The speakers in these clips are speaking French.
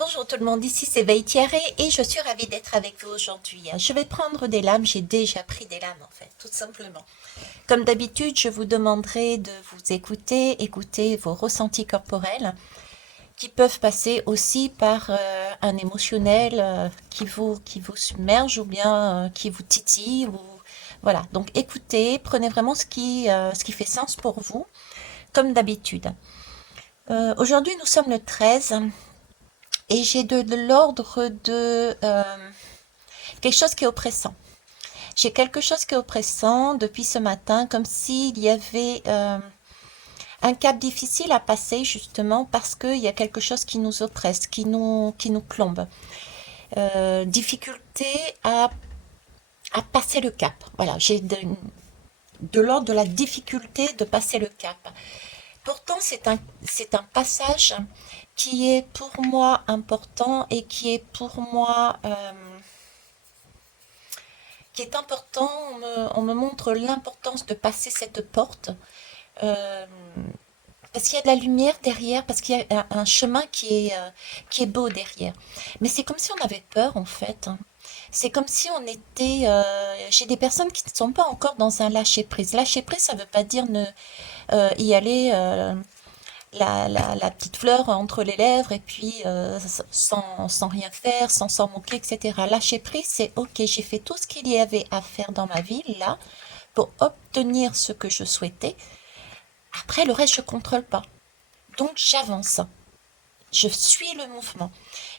Bonjour tout le monde, ici c'est Veitiaré et je suis ravie d'être avec vous aujourd'hui. Je vais prendre des lames, j'ai déjà pris des lames en fait, tout simplement. Comme d'habitude, je vous demanderai de vous écouter vos ressentis corporels qui peuvent passer aussi par un émotionnel qui vous submerge ou bien qui vous titille. Voilà, donc écoutez, prenez vraiment ce qui fait sens pour vous, comme d'habitude. Aujourd'hui, nous sommes le 13. Et j'ai de l'ordre de quelque chose qui est oppressant. J'ai quelque chose qui est oppressant depuis ce matin, comme s'il y avait un cap difficile à passer justement parce qu'il y a quelque chose qui nous oppresse, qui nous plombe. Difficulté à passer le cap. Voilà, j'ai de l'ordre de la difficulté de passer le cap. Pourtant, c'est un passage qui est pour moi important et qui est important. On me montre l'importance de passer cette porte. euh, Parce qu'il y a de la lumière derrière, parce qu'il y a un chemin qui est beau derrière. Mais c'est comme si on avait peur en fait, hein. C'est comme si on était... j'ai des personnes qui ne sont pas encore dans un lâcher-prise. Lâcher-prise, ça ne veut pas dire ne, y aller la petite fleur entre les lèvres et puis sans rien faire, sans s'en moquer, etc. Lâcher prise, c'est ok, j'ai fait tout ce qu'il y avait à faire dans ma vie là pour obtenir ce que je souhaitais. Après, le reste, je ne contrôle pas. Donc, j'avance. Je suis le mouvement.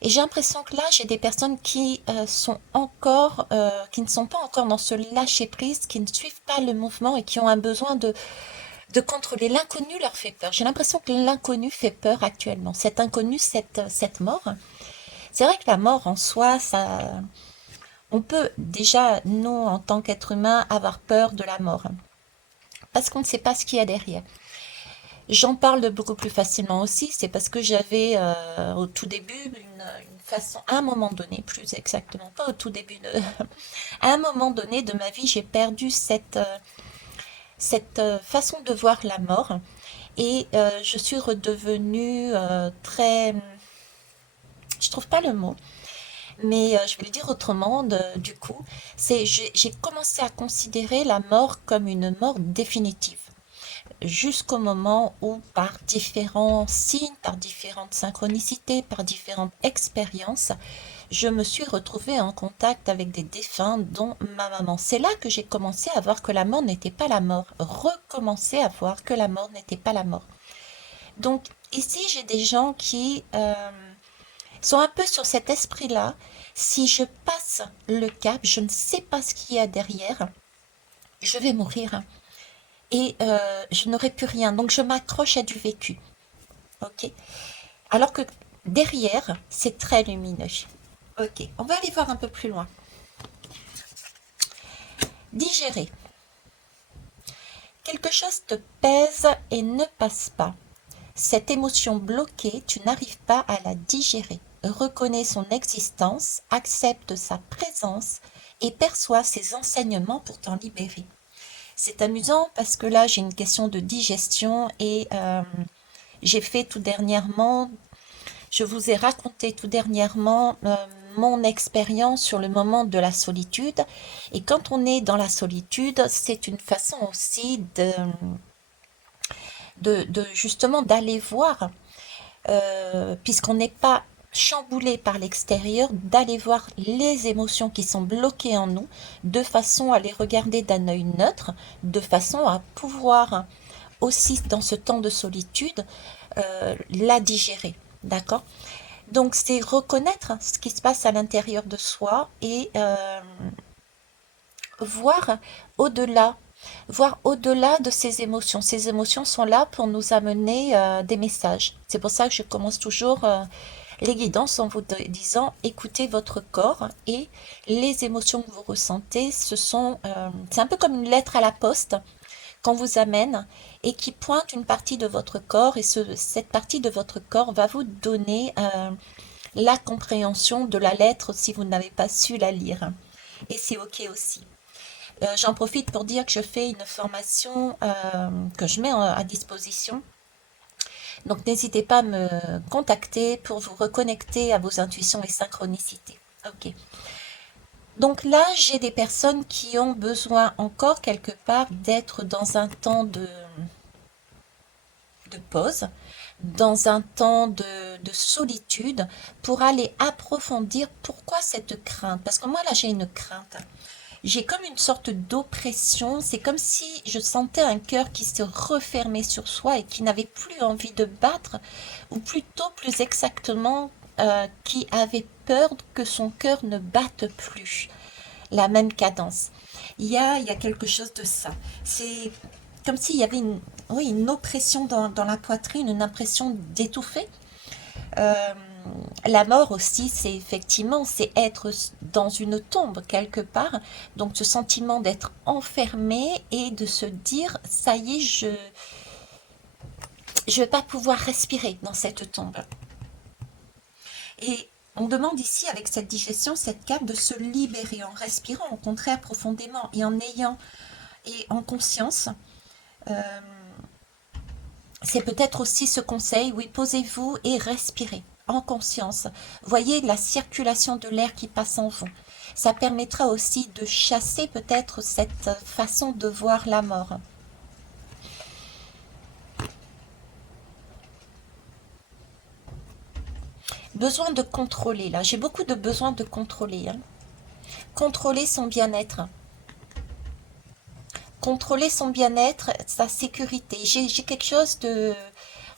Et j'ai l'impression que là, j'ai des personnes qui ne sont pas encore dans ce lâcher prise, qui ne suivent pas le mouvement et qui ont un besoin de contrôler. L'inconnu leur fait peur. J'ai l'impression que l'inconnu fait peur actuellement. Cet inconnu, cette mort. C'est vrai que la mort en soi, on peut déjà, nous, en tant qu'être humain, avoir peur de la mort. Parce qu'on ne sait pas ce qu'il y a derrière. J'en parle beaucoup plus facilement aussi, c'est parce que j'avais au tout début une façon, à un moment donné, plus exactement, pas au tout début, à un moment donné de ma vie, j'ai perdu cette façon de voir la mort. Et je suis redevenue très... Je trouve pas le mot, mais je vais le dire autrement du coup. J'ai commencé à considérer la mort comme une mort définitive. Jusqu'au moment où, par différents signes, par différentes synchronicités, par différentes expériences, je me suis retrouvée en contact avec des défunts, dont ma maman. C'est là que j'ai commencé à voir que la mort n'était pas la mort, recommencer à voir que la mort n'était pas la mort. Donc ici, j'ai des gens qui sont un peu sur cet esprit-là. Si je passe le cap, je ne sais pas ce qu'il y a derrière, je vais mourir et je n'aurai plus rien. Donc je m'accroche à du vécu. Ok. Alors que derrière, c'est très lumineux. Ok. On va aller voir un peu plus loin. Digérer. Quelque chose te pèse et ne passe pas. Cette émotion bloquée, tu n'arrives pas à la digérer. Reconnais son existence, accepte sa présence et perçois ses enseignements pour t'en libérer. C'est amusant parce que là, j'ai une question de digestion et j'ai fait tout dernièrement, je vous ai raconté tout dernièrement mon expérience sur le moment de la solitude. Et quand on est dans la solitude, c'est une façon aussi de justement d'aller voir puisqu'on n'est pas chamboulé par l'extérieur, d'aller voir les émotions qui sont bloquées en nous, de façon à les regarder d'un œil neutre, de façon à pouvoir aussi dans ce temps de solitude la digérer. D'accord. Donc c'est reconnaître ce qui se passe à l'intérieur de soi et voir au-delà, voir au-delà de ces émotions. Ces émotions sont là pour nous amener des messages. C'est pour ça que je commence toujours les guidances en vous disant écoutez votre corps et les émotions que vous ressentez, c'est un peu comme une lettre à la poste qu'on vous amène et qui pointe une partie de votre corps et cette partie de votre corps va vous donner la compréhension de la lettre si vous n'avez pas su la lire. Et c'est ok aussi. J'en profite pour dire que je fais une formation que je mets à disposition Donc n'hésitez pas à me contacter pour vous reconnecter à vos intuitions et synchronicités. Ok. Donc là, j'ai des personnes qui ont besoin encore quelque part d'être dans un temps de pause, dans un temps de solitude pour aller approfondir pourquoi cette crainte. Parce que moi, là, j'ai une crainte. J'ai comme une sorte d'oppression. C'est comme si je sentais un cœur qui se refermait sur soi et qui n'avait plus envie de battre, ou plutôt plus exactement, qui avait peur que son cœur ne batte plus la même cadence. Il y a quelque chose de ça. C'est comme s'il y avait oui, une oppression dans la poitrine, une impression d'étouffer. Euh, la mort aussi, c'est effectivement, c'est être dans une tombe quelque part. Donc ce sentiment d'être enfermé et de se dire, ça y est, je vais pas pouvoir respirer dans cette tombe. Et on demande ici, avec cette digestion, cette carte, de se libérer en respirant, au contraire, profondément, et en ayant et en conscience. Euh, c'est peut-être aussi ce conseil, oui, posez-vous et respirez en conscience. Voyez la circulation de l'air qui passe en vous. Ça permettra aussi de chasser peut-être cette façon de voir la mort. Besoin de contrôler, là, j'ai beaucoup de besoin de contrôler. Hein. Contrôler son bien-être. Contrôler son bien-être, sa sécurité. J'ai quelque chose de...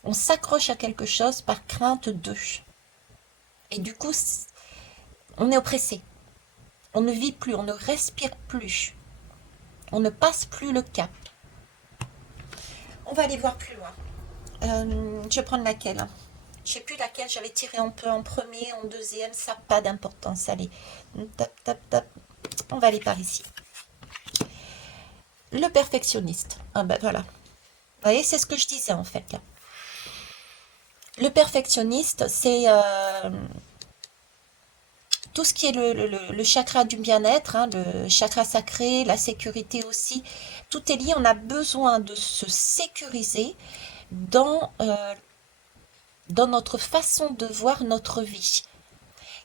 On s'accroche à quelque chose par crainte de. Et du coup, on est oppressé. On ne vit plus, on ne respire plus. On ne passe plus le cap. On va aller voir plus loin. Je vais prendre laquelle. Je ne sais plus laquelle j'avais tiré un peu en premier, en deuxième, ça n'a pas d'importance. Allez, tap, tap, tap. On va aller par ici. Le perfectionniste. Ah ben voilà. Vous voyez, c'est ce que je disais en fait là. Le perfectionniste, c'est tout ce qui est le chakra du bien-être, hein, le chakra sacré, la sécurité aussi. Tout est lié, on a besoin de se sécuriser dans notre façon de voir notre vie.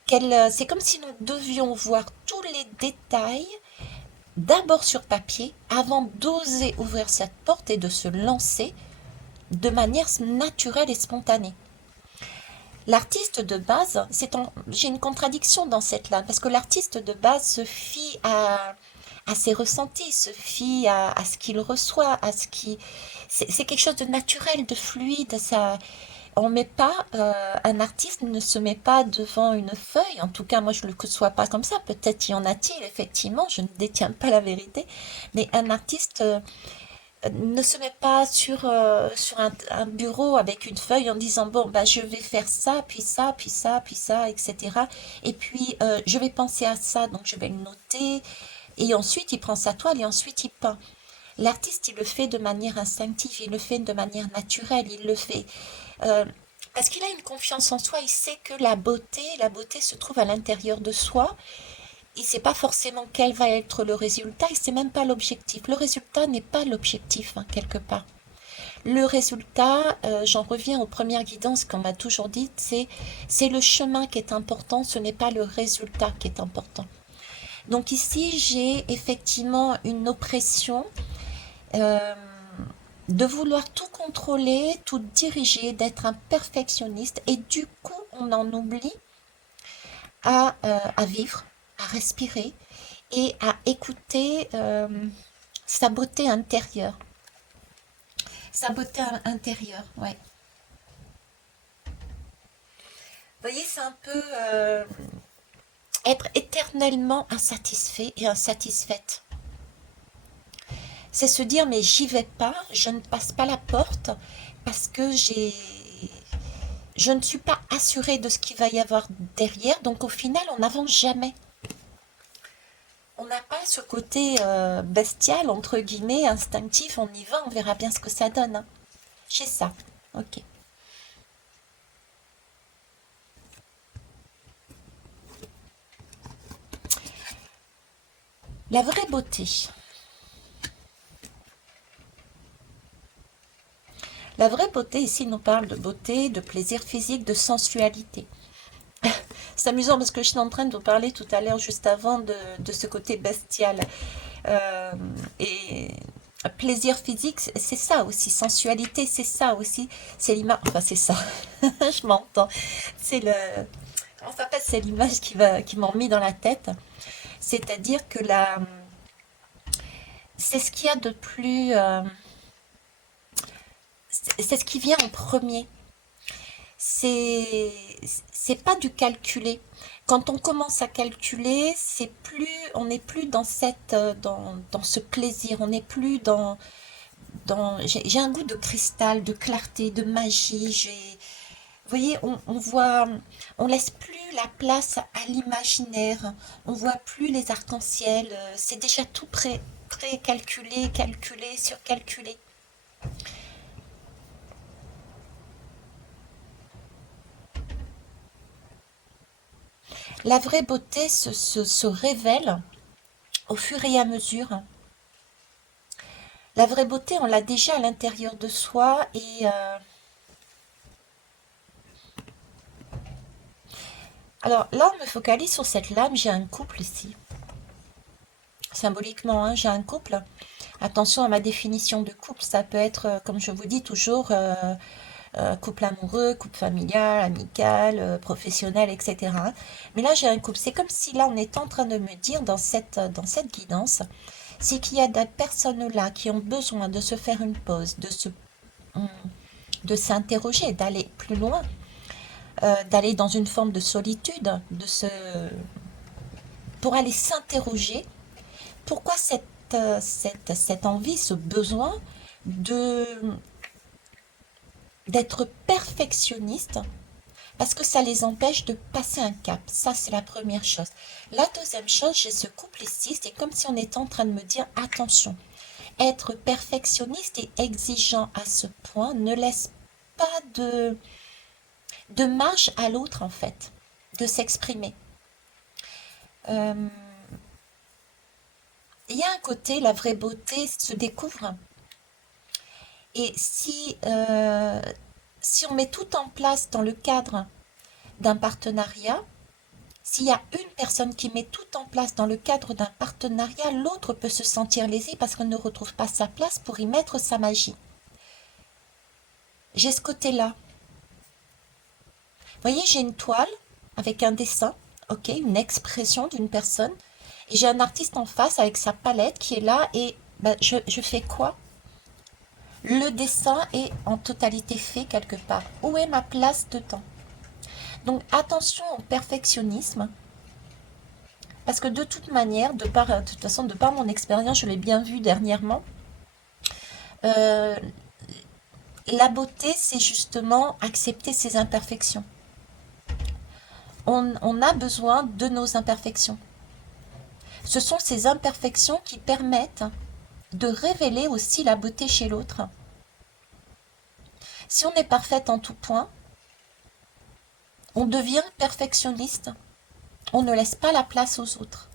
C'est comme si nous devions voir tous les détails d'abord sur papier avant d'oser ouvrir cette porte et de se lancer de manière naturelle et spontanée. L'artiste de base, j'ai une contradiction dans cette là, parce que l'artiste de base se fie à ses ressentis, se fie à ce qu'il reçoit, c'est quelque chose de naturel, de fluide. Ça, on met pas, un artiste ne se met pas devant une feuille. En tout cas, moi je le conçois pas comme ça. Peut-être y en a-t-il effectivement. Je ne détiens pas la vérité, mais un artiste ne se met pas sur un bureau avec une feuille en disant bon bah je vais faire ça puis ça puis ça puis ça etc. Et puis je vais penser à ça donc je vais le noter et ensuite il prend sa toile et ensuite il peint. L'artiste il le fait de manière instinctive, il le fait de manière naturelle, il le fait euh, parce qu'il a une confiance en soi, il sait que la beauté se trouve à l'intérieur de soi. Il ne sait pas forcément quel va être le résultat, il ne sait même pas l'objectif. Le résultat n'est pas l'objectif, hein, quelque part. Le résultat, j'en reviens aux premières guidances qu'on m'a toujours dites, c'est le chemin qui est important, ce n'est pas le résultat qui est important. Donc ici, j'ai effectivement une oppression euh, de vouloir tout contrôler, tout diriger, d'être un perfectionniste, et du coup, on en oublie à vivre, à respirer et à écouter sa beauté intérieure. Sa beauté intérieure, ouais. Vous voyez, c'est un peu être éternellement insatisfait et insatisfaite. C'est se dire, mais j'y vais pas, je ne passe pas la porte parce que je ne suis pas assurée de ce qu'il va y avoir derrière, donc au final, on n'avance jamais. On n'a pas ce côté bestial, entre guillemets, instinctif, on y va, on verra bien ce que ça donne. Hein. J'ai ça. Ok. La vraie beauté. La vraie beauté, ici, nous parle de beauté, de plaisir physique, de sensualité. C'est amusant parce que je suis en train de vous parler tout à l'heure, juste avant, de ce côté bestial. Euh, et plaisir physique, c'est ça aussi. Sensualité, c'est ça aussi. C'est l'image. Enfin, c'est ça. Je m'entends. C'est le. Enfin, c'est l'image qui m'a mis dans la tête. C'est-à-dire que c'est ce qu'il y a de plus. C'est ce qui vient en premier. C'est c'est pas du calculé. Quand on commence à calculer, c'est plus, on n'est plus dans dans ce plaisir. On n'est plus j'ai un goût de cristal, de clarté, de magie. Vous voyez, on voit, on laisse plus la place à l'imaginaire. On voit plus les arcs-en-ciel. C'est déjà tout pré-calculé, calculé, surcalculé. La vraie beauté se révèle au fur et à mesure. La vraie beauté, on l'a déjà à l'intérieur de soi. Et alors là, on me focalise sur cette lame. J'ai un couple ici. Symboliquement, hein, j'ai un couple. Attention à ma définition de couple. Ça peut être, comme je vous dis toujours, couple amoureux, couple familial, amical, professionnel, etc. Mais là, j'ai un couple. C'est comme si là, on est en train de me dire dans cette guidance, c'est qu'il y a des personnes là qui ont besoin de se faire une pause, hum, de s'interroger, d'aller plus loin, d'aller dans une forme de solitude, pour aller s'interroger. Pourquoi cette envie, ce besoin de d'être perfectionniste? Parce que ça les empêche de passer un cap. Ça, c'est la première chose. La deuxième chose, j'ai ce couple ici, c'est comme si on était en train de me dire, attention, être perfectionniste et exigeant à ce point ne laisse pas de marge à l'autre, en fait, de s'exprimer. Euh, Il y a un côté, la vraie beauté se découvre. Et si on met tout en place dans le cadre d'un partenariat, s'il y a une personne qui met tout en place dans le cadre d'un partenariat, l'autre peut se sentir lésé parce qu'elle ne retrouve pas sa place pour y mettre sa magie. J'ai ce côté-là. Vous voyez, j'ai une toile avec un dessin, ok, une expression d'une personne, et j'ai un artiste en face avec sa palette qui est là, et ben, je fais quoi? Le dessin est en totalité fait quelque part. Où est ma place dedans? Donc attention au perfectionnisme, parce que de toute manière, de toute façon, de par mon expérience, je l'ai bien vu dernièrement, euh, la beauté, c'est justement accepter ses imperfections. On a besoin de nos imperfections. Ce sont ces imperfections qui permettent de révéler aussi la beauté chez l'autre. Si on est parfaite en tout point, on devient perfectionniste. On ne laisse pas la place aux autres.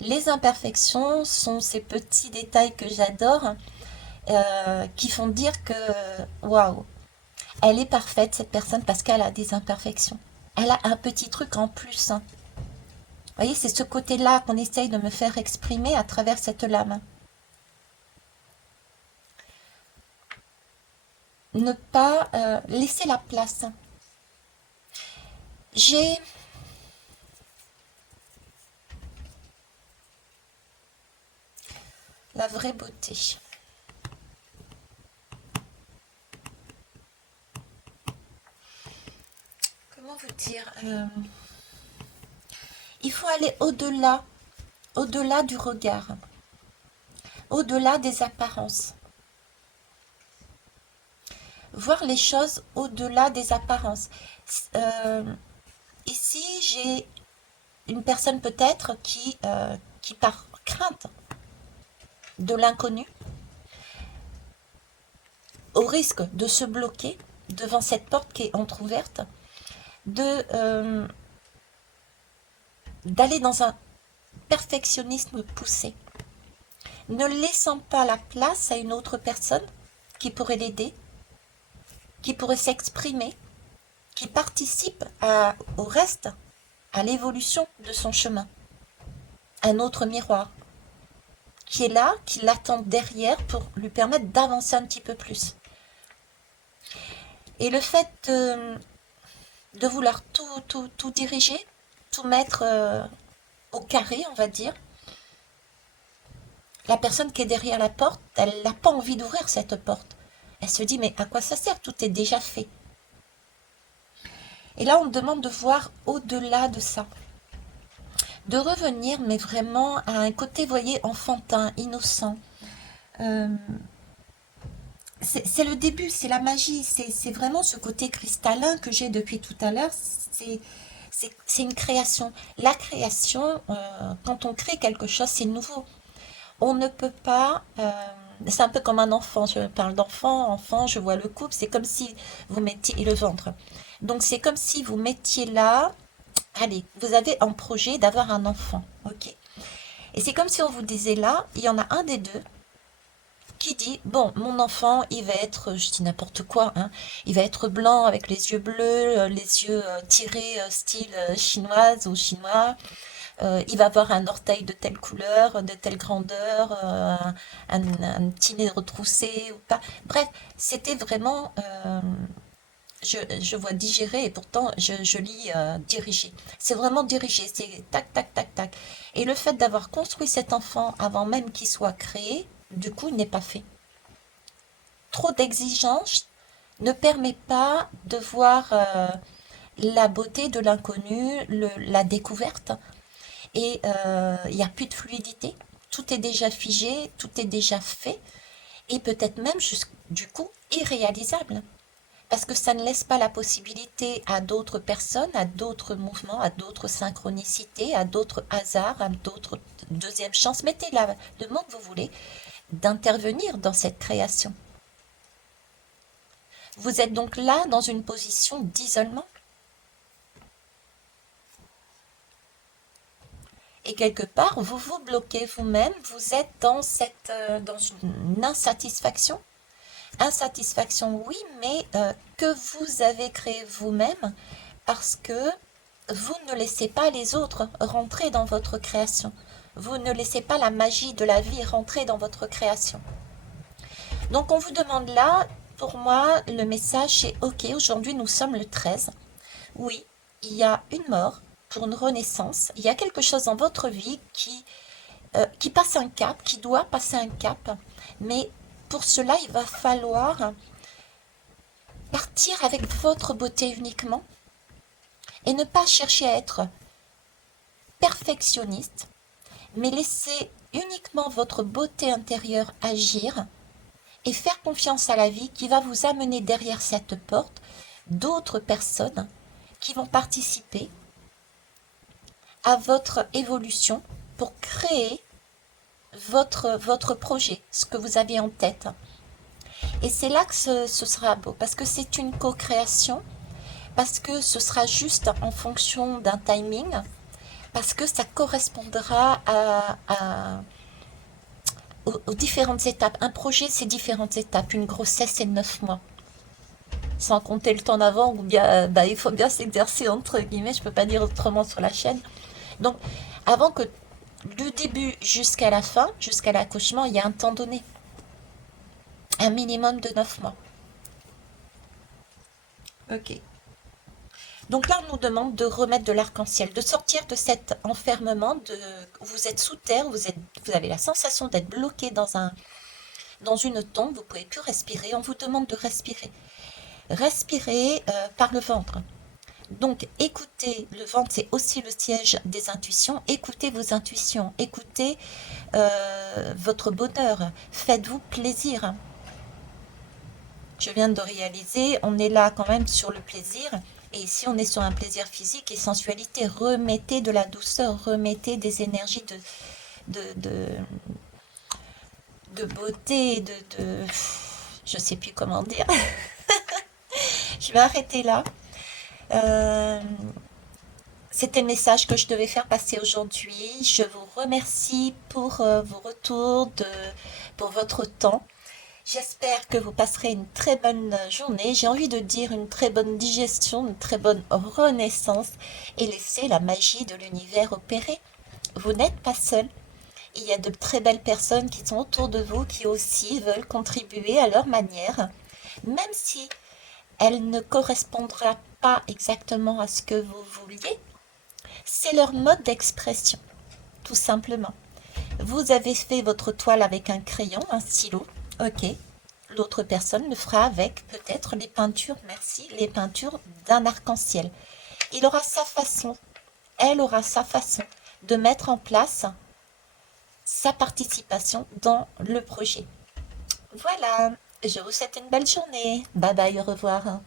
Les imperfections sont ces petits détails que j'adore, qui font dire que, waouh, elle est parfaite cette personne parce qu'elle a des imperfections. Elle a un petit truc en plus, hein. Vous voyez, c'est ce côté-là qu'on essaye de me faire exprimer à travers cette lame. Ne pas laisser la place. J'ai la vraie beauté. Comment vous dire, il faut aller au-delà, au-delà du regard, au-delà des apparences. Voir les choses au-delà des apparences. Euh, Ici, j'ai une personne peut-être qui par crainte de l'inconnu, au risque de se bloquer devant cette porte qui est entr'ouverte, de d'aller dans un perfectionnisme poussé, ne laissant pas la place à une autre personne qui pourrait l'aider, qui pourrait s'exprimer, qui participe au reste, à l'évolution de son chemin. Un autre miroir qui est là, qui l'attend derrière pour lui permettre d'avancer un petit peu plus. Et le fait de vouloir tout diriger, tout mettre au carré, on va dire, la personne qui est derrière la porte, elle n'a pas envie d'ouvrir cette porte. Elle se dit, mais à quoi ça sert? Tout est déjà fait. Et là, on demande de voir au-delà de ça. De revenir, mais vraiment à un côté, vous voyez, enfantin, innocent. Euh, c'est le début, c'est la magie, c'est vraiment ce côté cristallin que j'ai depuis tout à l'heure. C'est une création. La création, quand on crée quelque chose, c'est nouveau. On ne peut pas... c'est un peu comme un enfant. Je parle d'enfant, enfant, je vois le couple. C'est comme si vous mettiez... Et le ventre. Donc c'est comme si vous mettiez là... Allez, vous avez un projet d'avoir un enfant. Ok. Et c'est comme si on vous disait là, il y en a un des deux qui dit, bon, mon enfant, il va être, je dis n'importe quoi, hein, il va être blanc avec les yeux bleus, les yeux tirés style chinoise ou chinois, il va avoir un orteil de telle couleur, de telle grandeur, un petit nez retroussé ou pas. Bref, c'était vraiment, je vois digérer et pourtant je lis diriger. C'est vraiment diriger, c'est tac, tac, tac, tac. Et le fait d'avoir construit cet enfant avant même qu'il soit créé, du coup, il n'est pas fait. Trop d'exigences ne permet pas de voir la beauté de l'inconnu, la découverte. Et il n'y a plus de fluidité. Tout est déjà figé, tout est déjà fait. Et peut-être même, du coup, irréalisable. Parce que ça ne laisse pas la possibilité à d'autres personnes, à d'autres mouvements, à d'autres synchronicités, à d'autres hasards, à d'autres deuxièmes chances. Mettez le mot que vous voulez, d'intervenir dans cette création. Vous êtes donc là dans une position d'isolement. Et quelque part, vous vous bloquez vous-même, vous êtes dans une insatisfaction. Insatisfaction, oui, mais que vous avez créé vous-même parce que vous ne laissez pas les autres rentrer dans votre création. Vous ne laissez pas la magie de la vie rentrer dans votre création. Donc on vous demande là, pour moi, le message c'est OK, aujourd'hui nous sommes le 13. Oui, il y a une mort pour une renaissance. Il y a quelque chose dans votre vie qui passe un cap, qui doit passer un cap. Mais pour cela, il va falloir partir avec votre beauté uniquement et ne pas chercher à être perfectionniste, mais laisser uniquement votre beauté intérieure agir et faire confiance à la vie qui va vous amener derrière cette porte d'autres personnes qui vont participer à votre évolution pour créer votre projet, ce que vous avez en tête. Et c'est là que ce sera beau, parce que c'est une co-création, parce que ce sera juste en fonction d'un timing, parce que ça correspondra aux différentes étapes. Un projet, c'est différentes étapes. Une grossesse, c'est 9 mois. Sans compter le temps d'avant, ou bien il faut bien s'exercer entre guillemets, je peux pas dire autrement sur la chaîne. Donc, avant que du début jusqu'à la fin, jusqu'à l'accouchement, il y a un temps donné. Un minimum de 9 mois. Ok. Donc là, on nous demande de remettre de l'arc-en-ciel, de sortir de cet enfermement, vous êtes sous terre, vous avez la sensation d'être bloqué dans une tombe, vous ne pouvez plus respirer, on vous demande de respirer. Respirez par le ventre. Donc écoutez, le ventre c'est aussi le siège des intuitions, écoutez vos intuitions, écoutez votre bonheur, faites-vous plaisir. Je viens de réaliser, on est là quand même sur le plaisir, et ici on est sur un plaisir physique et sensualité. Remettez de la douceur, remettez des énergies de beauté, je sais plus comment dire. Je vais arrêter là. Euh, C'était le message que je devais faire passer aujourd'hui. Je vous remercie pour vos retours, pour votre temps. J'espère que vous passerez une très bonne journée. J'ai envie de dire une très bonne digestion, une très bonne renaissance et laissez la magie de l'univers opérer. Vous n'êtes pas seul. Il y a de très belles personnes qui sont autour de vous qui aussi veulent contribuer à leur manière, même si elle ne correspondra pas exactement à ce que vous vouliez. C'est leur mode d'expression, tout simplement. Vous avez fait votre toile avec un crayon, un stylo, ok. L'autre personne le fera avec peut-être les peintures, merci, les peintures d'un arc-en-ciel. Il aura sa façon, elle aura sa façon de mettre en place sa participation dans le projet. Voilà, je vous souhaite une belle journée. Bye bye, au revoir.